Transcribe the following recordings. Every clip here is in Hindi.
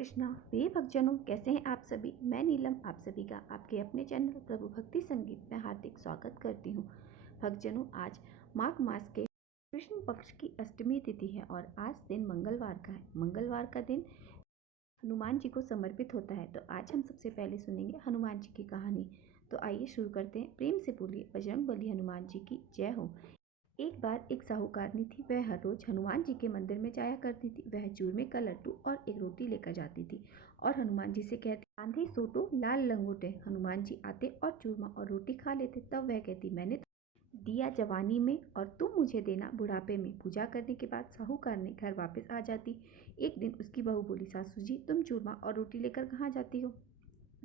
कृष्णा प्रिय भक्तजनों, कैसे हैं आप सभी। मैं नीलम आप सभी का आपके अपने चैनल प्रभु भक्ति संगीत में हार्दिक स्वागत करती हूँ। भक्तजनों, आज माघ मास के कृष्ण पक्ष की अष्टमी तिथि है और आज दिन मंगलवार का है। मंगलवार का दिन हनुमान जी को समर्पित होता है। तो आज हम सबसे पहले सुनेंगे हनुमान जी की कहानी। तो आइए शुरू करते हैं। प्रेम से बोलिए बजरंगबली हनुमान जी की जय हो। एक बार एक साहूकारनी थी। वह हर रोज हनुमान जी के मंदिर में जाया करती थी। वह चूरमे का लड्डू और एक रोटी लेकर जाती थी और हनुमान जी से कहती, आंधी सोटो लाल लंगोटे। हनुमान जी आते और चूरमा और रोटी खा लेते। तब वह कहती, मैंने तो दिया जवानी में और तुम मुझे देना बुढ़ापे में। पूजा करने के बाद साहूकारनी घर वापस आ जाती। एक दिन उसकी बहू बोली, सासू जी तुम चूरमा और रोटी लेकर कहाँ जाती हो।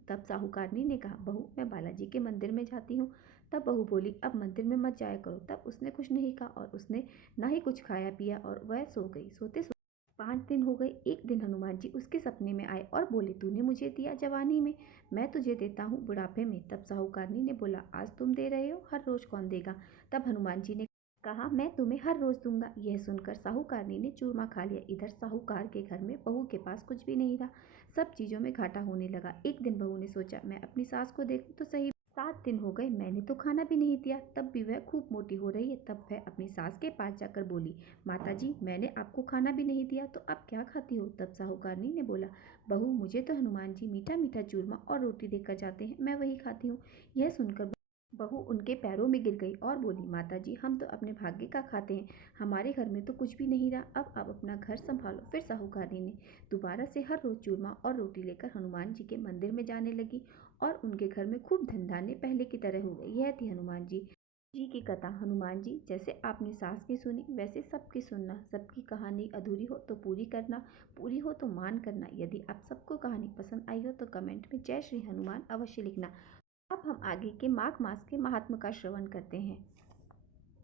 तब साहूकारनी ने कहा, बहू मैं बालाजी के मंदिर में जाती हूँ। तब बहू बोली, अब मंदिर में मत जाया करो। तब उसने कुछ नहीं कहा और उसने ना ही कुछ खाया पिया और वह सो गई। सोते सोते 5 दिन हो गए। एक दिन हनुमान जी उसके सपने में आए और बोले, तूने मुझे दिया जवानी में, मैं तुझे देता हूँ बुढ़ापे में। तब साहूकारनी ने बोला, आज तुम दे रहे हो, हर रोज कौन देगा। तब हनुमान जी ने कहा, मैं तुम्हें हर रोज दूंगा। यह सुनकर साहूकारनी ने चूरमा खा लिया। इधर साहूकार के घर में बहू के पास कुछ भी नहीं रहा। सब चीजों में घाटा होने लगा। एक दिन बहू ने सोचा, मैं अपनी सास को देखूं तो सही। 7 दिन हो गए, मैंने तो खाना भी नहीं दिया, तब भी वह खूब मोटी हो रही है। तब वह अपनी सास के पास जाकर बोली, माता जी मैंने आपको खाना भी नहीं दिया तो आप क्या खाती हो। तब साहूकारनी ने बोला, बहू मुझे तो हनुमान जी मीठा मीठा चूरमा और रोटी देकर जाते हैं, मैं वही खाती हूँ। यह सुनकर बहू उनके पैरों में गिर गई और बोली, माता जी हम तो अपने भाग्य का खाते हैं, हमारे घर में तो कुछ भी नहीं रहा। अब अपना घर संभालो। फिर साहूकारनी ने दोबारा से हर रोज चूरमा और रोटी लेकर हनुमान जी के मंदिर में जाने लगी और उनके घर में खूब धन धान्य पहले की तरह हो गए। यह थी हनुमान जी जी की कथा। हनुमान जी, जैसे आपने सास की सुनी वैसे सबकी सुनना। सबकी कहानी अधूरी हो तो पूरी करना, पूरी हो तो मान करना। यदि आप सबको कहानी पसंद आई हो तो कमेंट में जय श्री हनुमान अवश्य लिखना। अब हम आगे के माघ मास के महात्म का श्रवण करते हैं।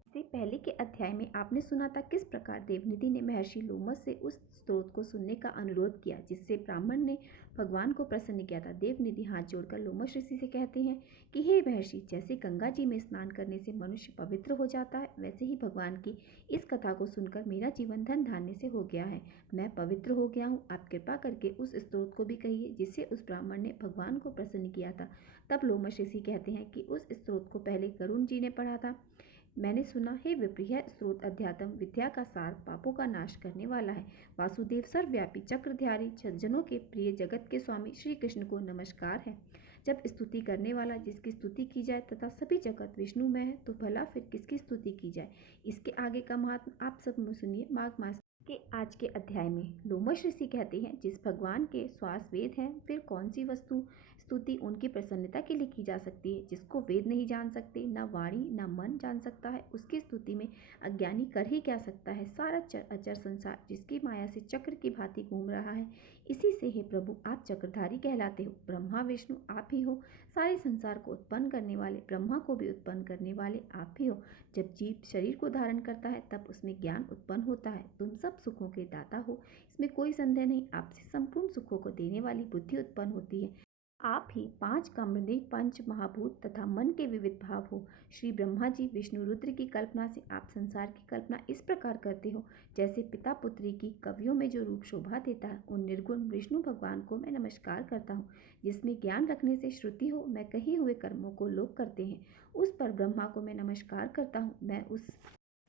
इससे पहले के अध्याय में आपने सुना था किस प्रकार देवनिधि ने महर्षि लोमस से उस स्तोत्र को सुनने का अनुरोध किया जिससे ब्राह्मण ने भगवान को प्रसन्न किया था। देवनिधि हाथ जोड़कर लोमस ऋषि से कहते हैं कि हे महर्षि, जैसे गंगा जी में स्नान करने से मनुष्य पवित्र हो जाता है, वैसे ही भगवान की इस कथा को सुनकर मेरा जीवन धन धान्य से हो गया है। मैं पवित्र हो गया हूँ। आप कृपा करके उस स्तोत्र को भी कहिए जिससे उस ब्राह्मण ने भगवान को प्रसन्न किया था। तब लोमस ऋषि कहते हैं कि उस स्तोत्र को पहले गरुण जी ने पढ़ा था। मैंने सुना है विप्रिय स्रोत अध्यात्म विद्या का सार, पापों का नाश करने वाला है। वासुदेव सर्वव्यापी चक्रधारी सज्जनों के प्रिय जगत के स्वामी श्री कृष्ण को नमस्कार है। जब स्तुति करने वाला जिसकी स्तुति की जाए तथा सभी जगत विष्णुमय है तो भला फिर किसकी स्तुति की जाए। इसके आगे का महात्मा आप सब सुनिए माघ मास के आज के अध्याय में। लोमस ऋषि कहते हैं, जिस भगवान के श्वास वेद हैं, फिर कौन सी वस्तु स्तुति उनकी प्रसन्नता के लिए की जा सकती है। जिसको वेद नहीं जान सकते, न वाणी न मन जान सकता है, उसकी स्तुति में अज्ञानी कर ही क्या सकता है। सारा अचर संसार जिसकी माया से चक्र की भांति घूम रहा है, इसी से हे प्रभु आप चक्रधारी कहलाते हो। ब्रह्मा विष्णु आप ही हो। सारे संसार को उत्पन्न करने वाले, ब्रह्मा को भी उत्पन्न करने वाले आप ही हो। जब जीव शरीर को धारण करता है तब उसमें ज्ञान उत्पन्न होता है। तुम सब सुखों के दाता हो, इसमें कोई संदेह नहीं। आपसे संपूर्ण सुखों को देने वाली बुद्धि उत्पन्न होती है। आप ही 5 कमृदि, पंच महाभूत तथा मन के विविध भाव हो। श्री ब्रह्मा जी विष्णु रुद्र की कल्पना से आप संसार की कल्पना इस प्रकार करते हो जैसे पिता पुत्री की कवियों में जो रूप शोभा देता है। उन निर्गुण विष्णु भगवान को मैं नमस्कार करता हूँ जिसमें ज्ञान रखने से श्रुति हो, मैं कहे हुए कर्मों को लोग करते हैं। उस पर ब्रह्मा को मैं नमस्कार करता हूँ। मैं उस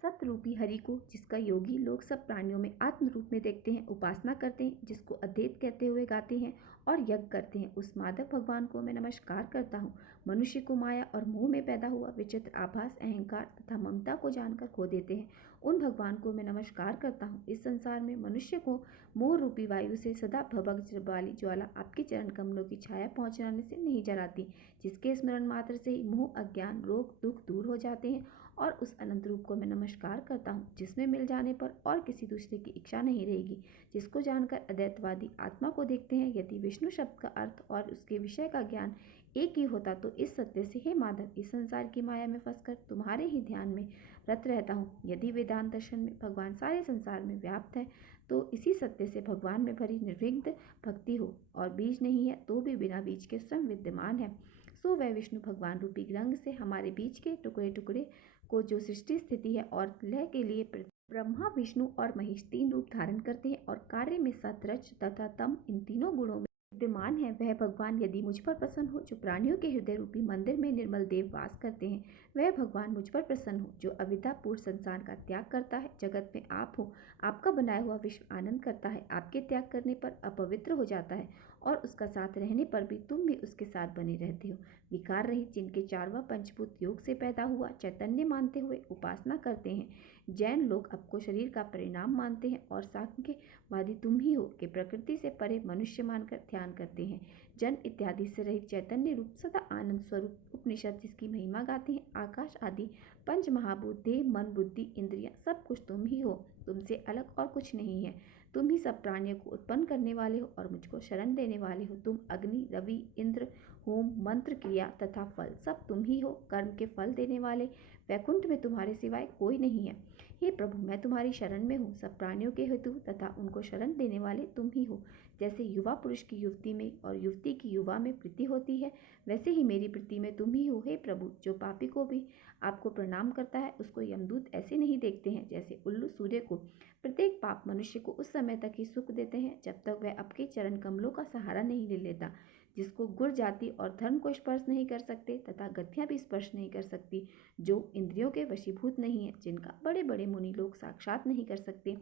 सतरूपी हरि को, जिसका योगी लोग सब प्राणियों में आत्म रूप में देखते हैं, उपासना करते हैं, जिसको अद्वैत कहते हुए गाते हैं और यज्ञ करते हैं, उस माधव भगवान को मैं नमस्कार करता हूँ। मनुष्य को माया और मोह में पैदा हुआ विचित्र आभास, अहंकार तथा ममता को जानकर खो देते हैं, उन भगवान को मैं नमस्कार करता हूँ। इस संसार में मनुष्य को मोह रूपी वायु से सदा भभक वाली ज्वाला आपके चरण कमलों की छाया पहुँचाने से नहीं जलाती, जिसके स्मरण मात्र से ही मोह, अज्ञान, रोग, दुख दूर हो जाते हैं। और उस अनंत रूप को मैं नमस्कार करता हूँ जिसमें मिल जाने पर और किसी दूसरे की इच्छा नहीं रहेगी, जिसको जानकर अद्वैतवादी आत्मा को देखते हैं। यदि विष्णु शब्द का अर्थ और उसके विषय का ज्ञान एक ही होता तो इस सत्य से, हे माधव, इस संसार की माया में फंसकर तुम्हारे ही ध्यान में रत रहता हूँ। यदि वेदांत दर्शन में भगवान सारे संसार में व्याप्त है तो इसी सत्य से भगवान में भरी निर्विघ्न भक्ति हो, और बीज नहीं है तो भी बिना बीज के स्वयं विद्यमान है। सो वह विष्णु भगवान रूपी रंग से हमारे बीच के टुकड़े टुकड़े को जो सृष्टि स्थिति है और लय के लिए ब्रह्मा विष्णु और महेश 3 रूप धारण करते हैं और कार्य में सत रज तथा तम इन तीनों गुणों में विद्यमान है, वह भगवान यदि मुझ पर प्रसन्न हो, जो प्राणियों के हृदय रूपी मंदिर में निर्मल देव वास करते हैं, वह भगवान मुझ पर प्रसन्न हो, जो अविद्या पूर्ण संसार का त्याग करता है, जगत में आप हो, आपका बनाया हुआ विश्व आनंद करता है, आपके त्याग करने पर अपवित्र हो जाता है और उसका साथ रहने पर भी तुम भी उसके साथ बने रहते हो। विकार रहित जिनके चारवा पंचभूत योग से पैदा हुआ चैतन्य मानते हुए उपासना करते हैं, जैन लोग आपको शरीर का परिणाम मानते हैं और सांख्यवादी तुम ही हो कि प्रकृति से परे मनुष्य मानकर ध्यान करते हैं। जन्म इत्यादि से रहित चैतन्य रूप सदा आनंद स्वरूप उपनिषद जिसकी महिमा गाते हैं, आकाश आदि पंच महाभूत देह मन बुद्धि इंद्रियां सब कुछ तुम ही हो, तुमसे अलग और कुछ नहीं है। तुम ही सब प्राणियों को उत्पन्न करने वाले हो और मुझको शरण देने वाले हो। तुम अग्नि रवि इंद्र होम मंत्र क्रिया तथा फल सब तुम ही हो। कर्म के फल देने वाले वैकुंठ में तुम्हारे सिवाय कोई नहीं है। हे प्रभु, मैं तुम्हारी शरण में हूँ। सब प्राणियों के हेतु तथा उनको शरण देने वाले तुम ही हो। जैसे युवा पुरुष की युवती में और युवती की युवा में प्रीति होती है, वैसे ही मेरी प्रीति में तुम ही हो। हे प्रभु, जो पापी को भी आपको प्रणाम करता है उसको यमदूत ऐसे नहीं देखते हैं जैसे उल्लू सूर्य को। प्रत्येक पाप मनुष्य को उस समय तक ही सुख देते हैं जब तक वह आपके चरण कमलों का सहारा नहीं ले लेता। जिसको गुण जाति और धर्म को स्पर्श नहीं कर सकते तथा गतियां भी स्पर्श नहीं कर सकती, जो इंद्रियों के वशीभूत नहीं है, जिनका बड़े बड़े मुनि लोग साक्षात नहीं कर सकते,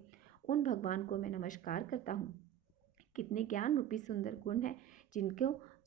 उन भगवान को मैं नमस्कार करता हूँ। कितने ज्ञान रूपी सुंदर गुण हैं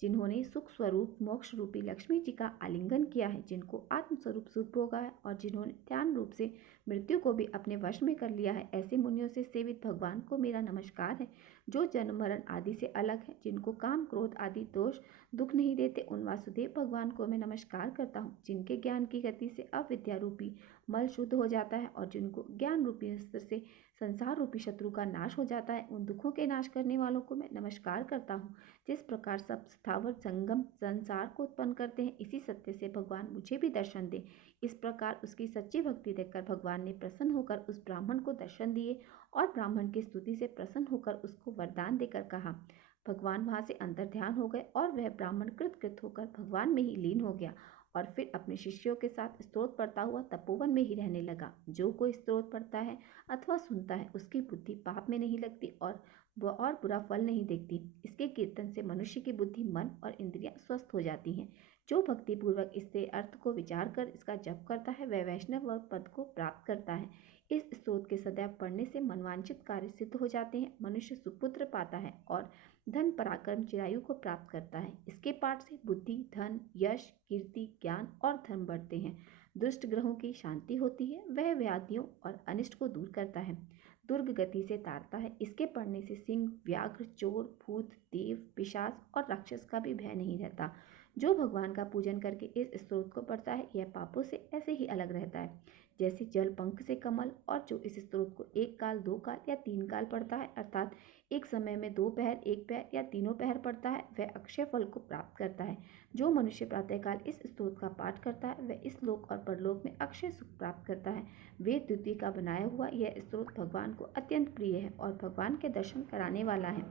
जिन्होंने सुख स्वरूप मोक्ष रूपी लक्ष्मी जी का आलिंगन किया है, जिनको आत्म स्वरूप सुख भोगा है और जिन्होंने ध्यान रूप से मृत्यु को भी अपने वश में कर लिया है, ऐसे मुनियों से सेवित भगवान को मेरा नमस्कार है। जो जन्म मरण आदि से अलग है, जिनको काम क्रोध आदि दोष दुख नहीं देते, उन वासुदेव भगवान को मैं नमस्कार करता हूँ। जिनके ज्ञान की गति से अविद्या रूपी मल शुद्ध हो जाता है और जिनको ज्ञान रूपी अस्त्र से संसार रूपी शत्रु का नाश हो जाता है, उन दुखों के नाश करने वालों को मैं नमस्कार करता हूँ। जिस प्रकार सब स्थावर संगम संसार को उत्पन्न करते हैं, इसी सत्य से भगवान मुझे भी दर्शन दे। इस प्रकार उसकी सच्ची भक्ति देखकर भगवान ने प्रसन्न होकर उस ब्राह्मण को दर्शन दिए और ब्राह्मण की स्तुति से प्रसन्न होकर उसको वरदान देकर कहा। भगवान वहां से अंतर ध्यान हो गए और वह ब्राह्मण कृत होकर भगवान में ही लीन हो गया और फिर अपने शिष्यों के साथ स्तोत्र पढ़ता हुआ तपोवन में ही रहने लगा। जो कोई स्तोत्र पढ़ता है अथवा सुनता है, उसकी बुद्धि पाप में नहीं लगती और बुरा फल नहीं देखती। इसके कीर्तन से मनुष्य की बुद्धि मन और इंद्रियां स्वस्थ हो जाती हैं। जो भक्ति पूर्वक इससे अर्थ को विचार कर इसका जप करता है, वह वैष्णव पद को प्राप्त करता है। इस स्तोत्र के सदैव पढ़ने से मनवांचित कार्य सिद्ध हो जाते हैं, मनुष्य सुपुत्र पाता है और धन पराक्रम चिरायु को प्राप्त करता है। इसके पाठ से बुद्धि धन यश कीर्ति ज्ञान और धर्म बढ़ते हैं। दुष्ट ग्रहों की शांति होती है, वह व्याधियों और अनिष्ट को दूर करता है, दुर्ग गति से तारता है। इसके पढ़ने से सिंह व्याघ्र चोर भूत देव पिशाच और राक्षस का भी भय नहीं रहता। जो भगवान का पूजन करके इस स्तोत्र को पढ़ता है, यह पापों से ऐसे ही अलग रहता है जैसे जल पंख से कमल। और जो इस स्तोत्र को 1 काल 2 काल या 3 काल पढ़ता है, अर्थात एक समय में 2 पहर 1 पहर या तीनों पहर पढ़ता है, वह अक्षय फल को प्राप्त करता है। जो मनुष्य प्रातःकाल इस स्तोत्र का पाठ करता है, वह इस लोक और परलोक में अक्षय सुख प्राप्त करता है। वेद द्वितीय का बनाया हुआ यह स्तोत्र भगवान को अत्यंत प्रिय है और भगवान के दर्शन कराने वाला है।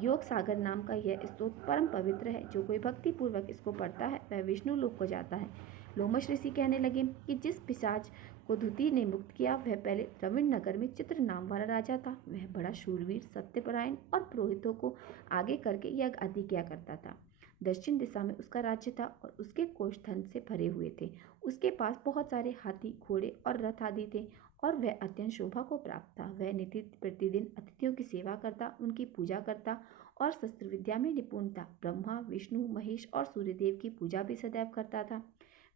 योग सागर नाम का यह स्तोत्र परम पवित्र है। जो कोई भक्ति पूर्वक इसको पढ़ता है, वह विष्णु लोक को जाता है। लोमश ऋषि कहने लगे कि जिस पिशाच को धुति ने मुक्त किया, वह पहले द्रविड़ नगर में चित्र नाम वाला राजा था। वह बड़ा शूरवीर सत्यपरायण और पुरोहितों को आगे करके यज्ञ आदि किया करता था। दक्षिण दिशा में उसका राज्य था और उसके कोष धन से भरे हुए थे। उसके पास बहुत सारे हाथी घोड़े और रथ आदि थे और वह अत्यंत शोभा को प्राप्त था। वह नित्य प्रतिदिन अतिथियों की सेवा करता, उनकी पूजा करता और शस्त्र विद्या में निपुण था। ब्रह्मा विष्णु महेश और सूर्यदेव की पूजा भी सदैव करता था।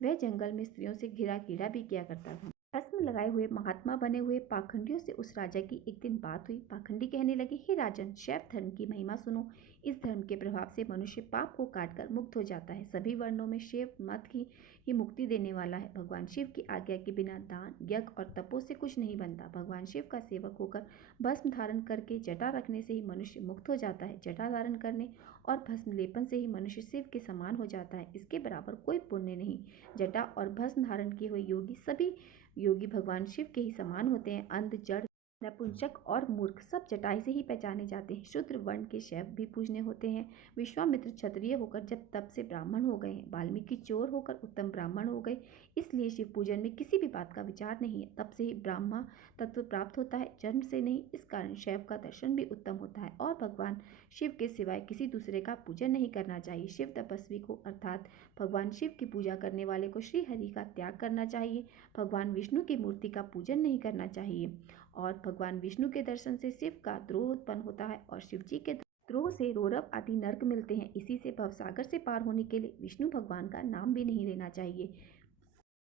वह जंगल में स्त्रियों से घिरा कीड़ा भी किया करता था। भस्म लगाए हुए महात्मा बने हुए पाखंडियों से उस राजा की एक दिन बात हुई। पाखंडी कहने लगे, हे राजन, शैव धर्म की महिमा सुनो। इस धर्म के प्रभाव से मनुष्य पाप को काटकर मुक्त हो जाता है। सभी वर्णों में शैव मत की ही मुक्ति देने वाला है। भगवान शिव की आज्ञा के बिना दान यज्ञ और तपों से कुछ नहीं बनता। भगवान शिव का सेवक होकर भस्म धारण करके जटा रखने से ही मनुष्य मुक्त हो जाता है। जटा धारण करने और भस्म लेपन से ही मनुष्य शिव के समान हो जाता है। इसके बराबर कोई पुण्य नहीं। जटा और भस्म धारण किए हुए योगी सभी योगी भगवान शिव के ही समान होते हैं। अंध जड़ नपुंसक और मूर्ख सब चटाई से ही पहचाने जाते हैं। शूद्र वर्ण के शैव भी पूजने होते हैं। विश्वामित्र क्षत्रिय होकर जब तप से ब्राह्मण हो गए हैं, वाल्मीकि चोर होकर उत्तम ब्राह्मण हो गए, इसलिए शिव पूजन में किसी भी बात का विचार नहीं है। तप से ही ब्रह्मा तत्व प्राप्त होता है, जन्म से नहीं। इस कारण शैव का दर्शन भी उत्तम होता है और भगवान शिव के सिवाय किसी दूसरे का पूजन नहीं करना चाहिए। शिव तपस्वी को अर्थात भगवान शिव की पूजा करने वाले को श्री हरि का त्याग करना चाहिए। भगवान विष्णु की मूर्ति का पूजन नहीं करना चाहिए और भगवान विष्णु के दर्शन से शिव का द्रोह उत्पन्न होता है और शिव जी के द्रोह से रौरव आदि नर्क मिलते हैं। इसी से भवसागर से पार होने के लिए विष्णु भगवान का नाम भी नहीं लेना चाहिए।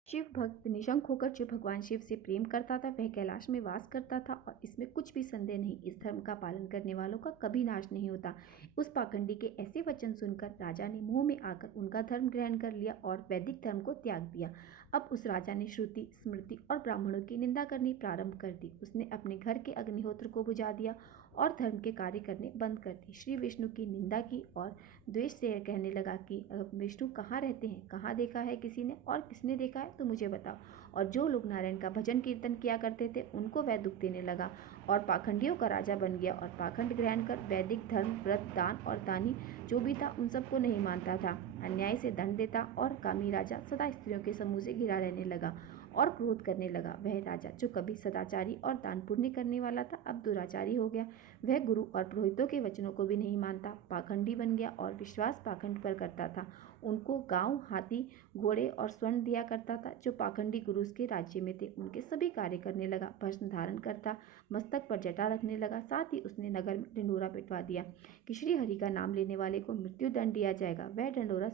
शिव भक्त निशंक होकर जो भगवान शिव से प्रेम करता था वह कैलाश में वास करता था और इसमें कुछ भी संदेह नहीं। इस धर्म का पालन करने वालों का कभी नाश नहीं होता। उस पाखंडी के ऐसे वचन सुनकर राजा ने मोह में आकर उनका धर्म ग्रहण कर लिया और वैदिक धर्म को त्याग दिया। अब उस राजा ने श्रुति, स्मृति और ब्राह्मणों की निंदा करनी प्रारंभ कर दी। उसने अपने घर के अग्निहोत्र को बुझा दिया और धर्म के कार्य करने बंद कर दिए। श्री विष्णु की निंदा की और द्वेष से कहने लगा कि विष्णु कहाँ रहते हैं, कहाँ देखा है किसी ने, और किसने देखा है तो मुझे बताओ। और जो लोग नारायण का भजन कीर्तन किया करते थे उनको वह दुख देने लगा और पाखंडियों का राजा बन गया और पाखंड ग्रहण कर वैदिक धर्म, व्रत, दान और दानी जो भी था उन सबको नहीं मानता था। अन्याय से दंड देता और कामी राजा सदा स्त्रियों के समूह से घिरा रहने लगा और क्रोध करने लगा। वह राजा जो कभी सदाचारी और दान पुण्य करने वाला था अब दुराचारी हो गया। वह गुरु और पुरोहितों के वचनों को भी नहीं मानता, पाखंडी बन गया और विश्वास पाखंड पर करता था। उनको गांव, हाथी, घोड़े और स्वर्ण दिया करता था। जो पाखंडी गुरु उसके राज्य में थे उनके सभी कार्य करने लगा। भस्म धारण करता, मस्तक पर जटा रखने लगा। साथ ही उसने नगर में ढिंढोरा पिटवा दिया कि श्री हरि का नाम लेने वाले को मृत्यु दंड दिया जाएगा। वह ढिंढोरा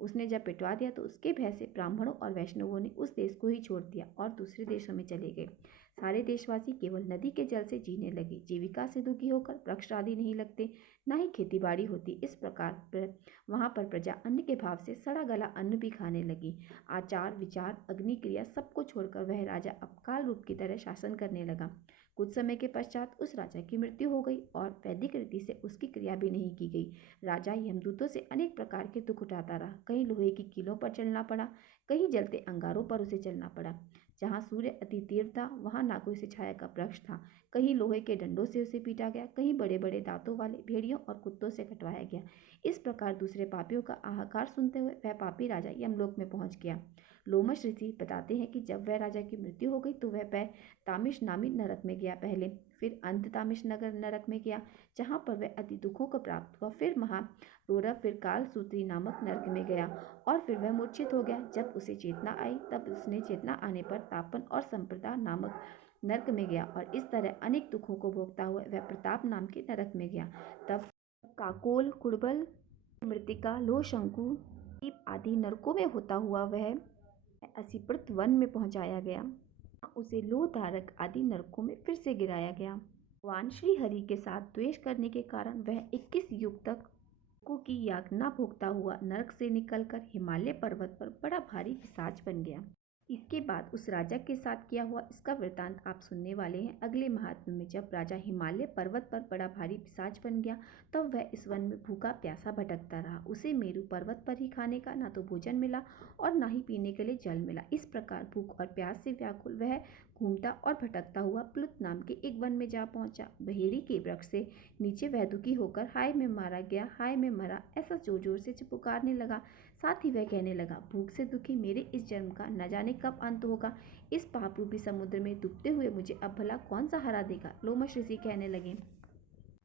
उसने जब पिटवा दिया तो उसके भय से ब्राह्मणों और वैष्णवों ने उस देश को ही छोड़ दिया और दूसरे देशों में चले गए। सारे देशवासी केवल नदी के जल से जीने लगे। जीविका से दुखी होकर वृक्ष आदि नहीं लगते, न ही खेती बाड़ी होती। इस प्रकार वहां पर प्रजा अन्न के भाव से सड़ा गला अन्न भी खाने लगी। आचार, विचार, अग्नि क्रिया सबको छोड़कर वह राजा अब काल रूप की तरह शासन करने लगा। कुछ समय के पश्चात उस राजा की मृत्यु हो गई और वैदिक रीति से उसकी क्रिया भी नहीं की गई। राजा यमदूतों से अनेक प्रकार के दुख उठाता रहा। कहीं लोहे की कीलों पर चलना पड़ा, कहीं जलते अंगारों पर उसे चलना पड़ा। जहाँ सूर्य अति तीव्र था वहाँ ना कोई से छाया का वृक्ष था। कहीं लोहे के डंडों से उसे पीटा गया, कहीं बड़े बड़े दांतों वाले भेड़ियों और कुत्तों से कटवाया गया। इस प्रकार दूसरे पापियों का हाहाकार सुनते हुए वह पापी राजा यमलोक में पहुंच गया। लोमश ऋषि बताते हैं कि जब वह राजा की मृत्यु हो गई तो वह तामिश नामी नरक में गया पहले, फिर अंत तामिश नगर नरक में गया जहाँ पर वह अति दुखों को प्राप्त हुआ। फिर महारौरव, फिर काल सूत्री नामक नरक में गया और फिर वह मूर्छित हो गया। जब उसे चेतना आई तब उसने चेतना आने पर तापन और संप्रदा नामक नरक में गया और इस तरह अनेक दुखों को भोगता हुआ वह प्रताप नाम के नरक में गया। तब काकोल, कुड़बल, मृतिका, लोहशंकु आदि नरकों में होता हुआ वह असीपृत वन में पहुंचाया गया। उसे लोहधारक आदि नरकों में फिर से गिराया गया। भगवान श्री हरि के साथ द्वेष करने के कारण वह 21 युग तक की यातना भोगता हुआ नरक से निकलकर हिमालय पर्वत पर बड़ा भारी पिशाच बन गया। इसके बाद उस राजा के साथ किया हुआ इसका वृतांत आप सुनने वाले हैं अगले महात्म्य में। जब राजा हिमालय पर्वत पर बड़ा भारी पिशाच बन गया तब वह इस वन में भूखा प्यासा भटकता रहा। उसे मेरू पर्वत पर ही खाने का ना तो भोजन मिला और ना ही पीने के लिए जल मिला। इस प्रकार भूख और प्यास से व्याकुल वह घूमता और भटकता हुआ प्लुत नाम के एक वन में जा पहुंचा। बहेड़ी के वृक्ष से नीचे वह दुखी होकर हाय मैं मारा गया, हाय मैं मरा, ऐसा जोर जोर से पुकारने लगा। साथ ही वह कहने लगा, भूख से दुखी मेरे इस जन्म का न जाने कब अंत होगा। इस पाप रूपी समुद्र में डूबते हुए मुझे अब भला कौन सा हरा देगा। लोमश ऋषि कहने लगे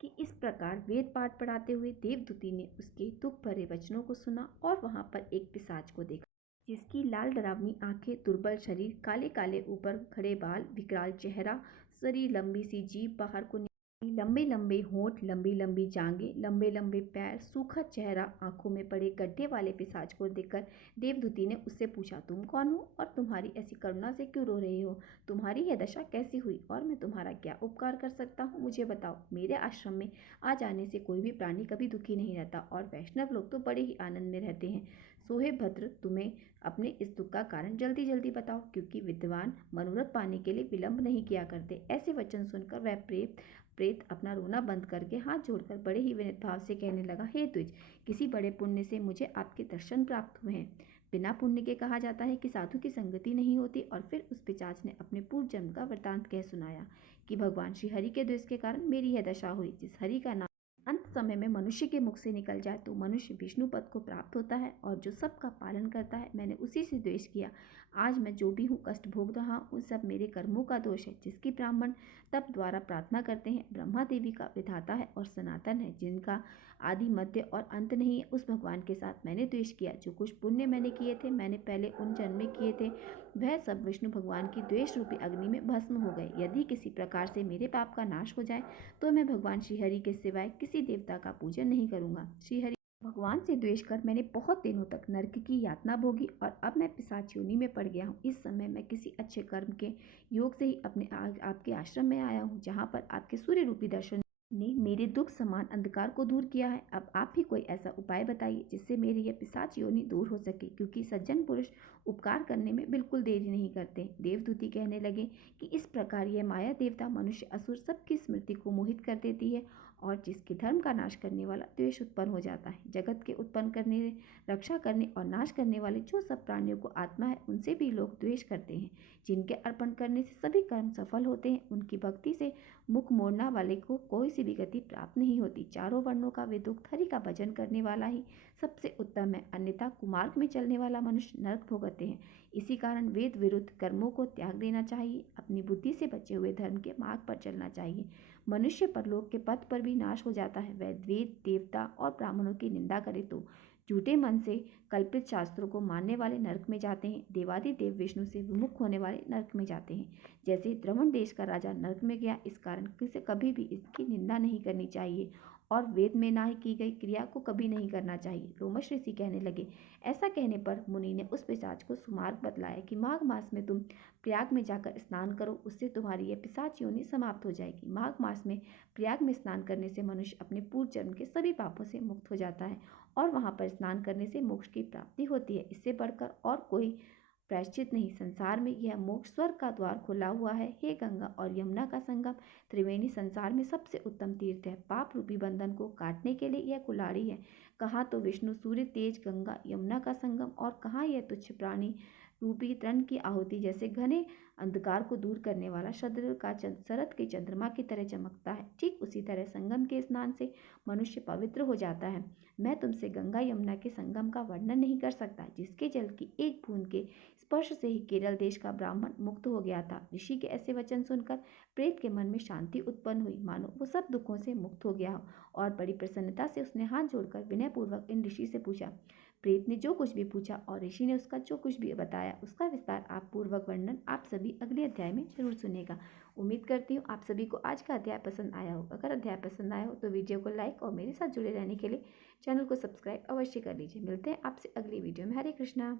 कि इस प्रकार वेद पाठ पढ़ाते हुए देवदूती ने उसके दुख भरे वचनों को सुना और वहां पर एक पिशाच को देखा जिसकी लाल डरावनी आंखें, दुर्बल शरीर, काले काले ऊपर खड़े बाल, विकराल चेहरा, शरीर, लंबी सी जीभ बाहर को, लंबे लंबे होंठ, लंबी लंबी जांघें, लंबे लंबे पैर, सूखा चेहरा, आंखों में बड़े गड्ढे वाले पिशाच को देखकर देवदूती ने उससे पूछा, तुम कौन हो और तुम्हारी ऐसी करुणा से क्यों रो रहे हो? तुम्हारी यह दशा कैसी हुई और मैं तुम्हारा क्या उपकार कर सकता हूँ, मुझे बताओ। मेरे आश्रम में आ जाने से कोई भी प्राणी कभी दुखी नहीं रहता और वैष्णव लोग तो बड़े ही आनंद में रहते हैं। सोहे भद्र, तुम्हें अपने इस दुख का कारण जल्दी जल्दी बताओ, क्योंकि विद्वान मनोरथ पाने के लिए विलंब नहीं किया करते। ऐसे वचन सुनकर वह प्रेत अपना रोना बंद करके हाथ जोड़कर बड़े ही विनीत भाव से कहने लगा, हे द्विज, किसी बड़े पुण्य से मुझे आपके दर्शन प्राप्त हुए हैं। बिना पुण्य के कहा जाता है कि साधु की संगति नहीं होती। और फिर उस पिशाच ने अपने पूर्व जन्म का वृतांत कह सुनाया कि भगवान श्री हरि के द्वेष के कारण मेरी यह दशा हुई। जिस हरि का नाम अंत समय में मनुष्य के मुख से निकल जाए तो मनुष्य विष्णु पद को प्राप्त होता है, और जो सबका पालन करता है, मैंने उसी से द्वेष किया। आज मैं जो भी हूँ, कष्ट भोग रहा हूँ, सब मेरे कर्मों का दोष है। जिसकी ब्राह्मण तप द्वारा प्रार्थना करते हैं, ब्रह्मा देवी का विधाता है और सनातन है, जिनका आदि मध्य और अंत नहीं है, उस भगवान के साथ मैंने द्वेष किया। जो कुछ पुण्य मैंने किए थे, मैंने पहले उन जन्म में किए थे, वह सब विष्णु भगवान की द्वेष रूपी अग्नि में भस्म हो गए। यदि किसी प्रकार से मेरे पाप का नाश हो जाए तो मैं भगवान श्रीहरि के सिवाय किसी देवता का पूजन नहीं करूंगा। श्रीहरि भगवान से द्वेष कर मैंने बहुत दिनों तक नरक की यातना भोगी, और अब मैं पिशाच योनि में पड़ गया हूँ। इस समय मैं किसी अच्छे कर्म के योग से ही अपने आपके आश्रम में आया हूँ, जहाँ पर आपके सूर्य रूपी दर्शन ने मेरे दुख समान अंधकार को दूर किया है। अब आप ही कोई ऐसा उपाय बताइए जिससे मेरी यह पिशाच योनि दूर हो सके, क्योंकि सज्जन पुरुष उपकार करने में बिल्कुल देरी नहीं करते। देवदूती कहने लगे कि इस प्रकार यह माया देवता मनुष्य असुर सबकी स्मृति को मोहित कर देती है, और जिसके धर्म का नाश करने वाला द्वेष उत्पन्न हो जाता है। जगत के उत्पन्न करने, रक्षा करने और नाश करने वाले जो सब प्राणियों को आत्मा है, उनसे भी लोग द्वेष करते हैं। जिनके अर्पण करने से सभी कर्म सफल होते हैं, उनकी भक्ति से मुख मोड़ना वाले को कोई सी भी गति प्राप्त नहीं होती। चारों वर्णों का विदुक्त हरि का भजन करने वाला ही सबसे उत्तम है, अन्यथा कुमार्ग में चलने वाला मनुष्य नरक भोगते हैं। इसी कारण वेद विरुद्ध कर्मों को त्याग देना चाहिए, अपनी बुद्धि से बचे हुए धर्म के मार्ग पर चलना चाहिए। मनुष्य परलोक के पथ पर भी नाश हो जाता है। वह वेद, देवता और ब्राह्मणों की निंदा करे तो झूठे मन से कल्पित शास्त्रों को मानने वाले नरक में जाते हैं। देवादि देव विष्णु से विमुख होने वाले नरक में जाते हैं। जैसे द्रवण देश का राजा नरक में गया, इस कारण किसे कभी भी इसकी निंदा नहीं करनी चाहिए, और वेद में ना की गई क्रिया को कभी नहीं करना चाहिए। रोमश ऋषि कहने लगे। ऐसा कहने पर मुनि ने उस पिशाच को सुमार्ग बतलाया कि माघ मास में तुम प्रयाग में जाकर स्नान करो, उससे तुम्हारी यह पिशाच योनि समाप्त हो जाएगी। माघ मास में प्रयाग में स्नान करने से मनुष्य अपने पूर्व जन्म के सभी पापों से मुक्त हो जाता है, और वहां पर स्नान करने से मोक्ष की प्राप्ति होती है। इससे बढ़कर और कोई प्रायश्चित नहीं। संसार में यह मोक्ष स्वर्ग का द्वार खुला हुआ है। हे गंगा और यमुना का संगम, त्रिवेणी संसार में सबसे उत्तम तीर्थ है। पाप रूपी बंधन को काटने के लिए यह कुल्हाड़ी है। कहाँ तो विष्णु, सूर्य, तेज, गंगा, यमुना का संगम, और कहाँ यह तुच्छ प्राणी रूपी तृण की आहुति जैसे घने अंधकार को दूर करने वाला शरद के चंद्रमा की तरह चमकता है। ठीक उसी तरह संगम के स्नान से मनुष्य पवित्र हो जाता है। मैं तुमसे गंगा यमुना के संगम का वर्णन नहीं कर सकता, जिसके जल की एक बूंद के स्पर्श से ही केरल देश का ब्राह्मण मुक्त हो गया था। ऋषि के ऐसे वचन सुनकर प्रेत के मन में शांति उत्पन्न हुई, मानो वो सब दुखों से मुक्त हो गया हो, और बड़ी प्रसन्नता से उसने हाथ जोड़कर विनयपूर्वक इन ऋषि से पूछा। प्रेत ने जो कुछ भी पूछा और ऋषि ने उसका जो कुछ भी बताया, उसका विस्तार आप पूर्वक वर्णन आप सभी अगले अध्याय में जरूर सुनेगा। उम्मीद करती हूँ आप सभी को आज का अध्याय पसंद आया हो। अगर अध्याय पसंद आया हो तो वीडियो को लाइक और मेरे साथ जुड़े रहने के लिए चैनल को सब्सक्राइब अवश्य कर लीजिए। मिलते हैं आपसे अगली वीडियो में। हरे कृष्णा।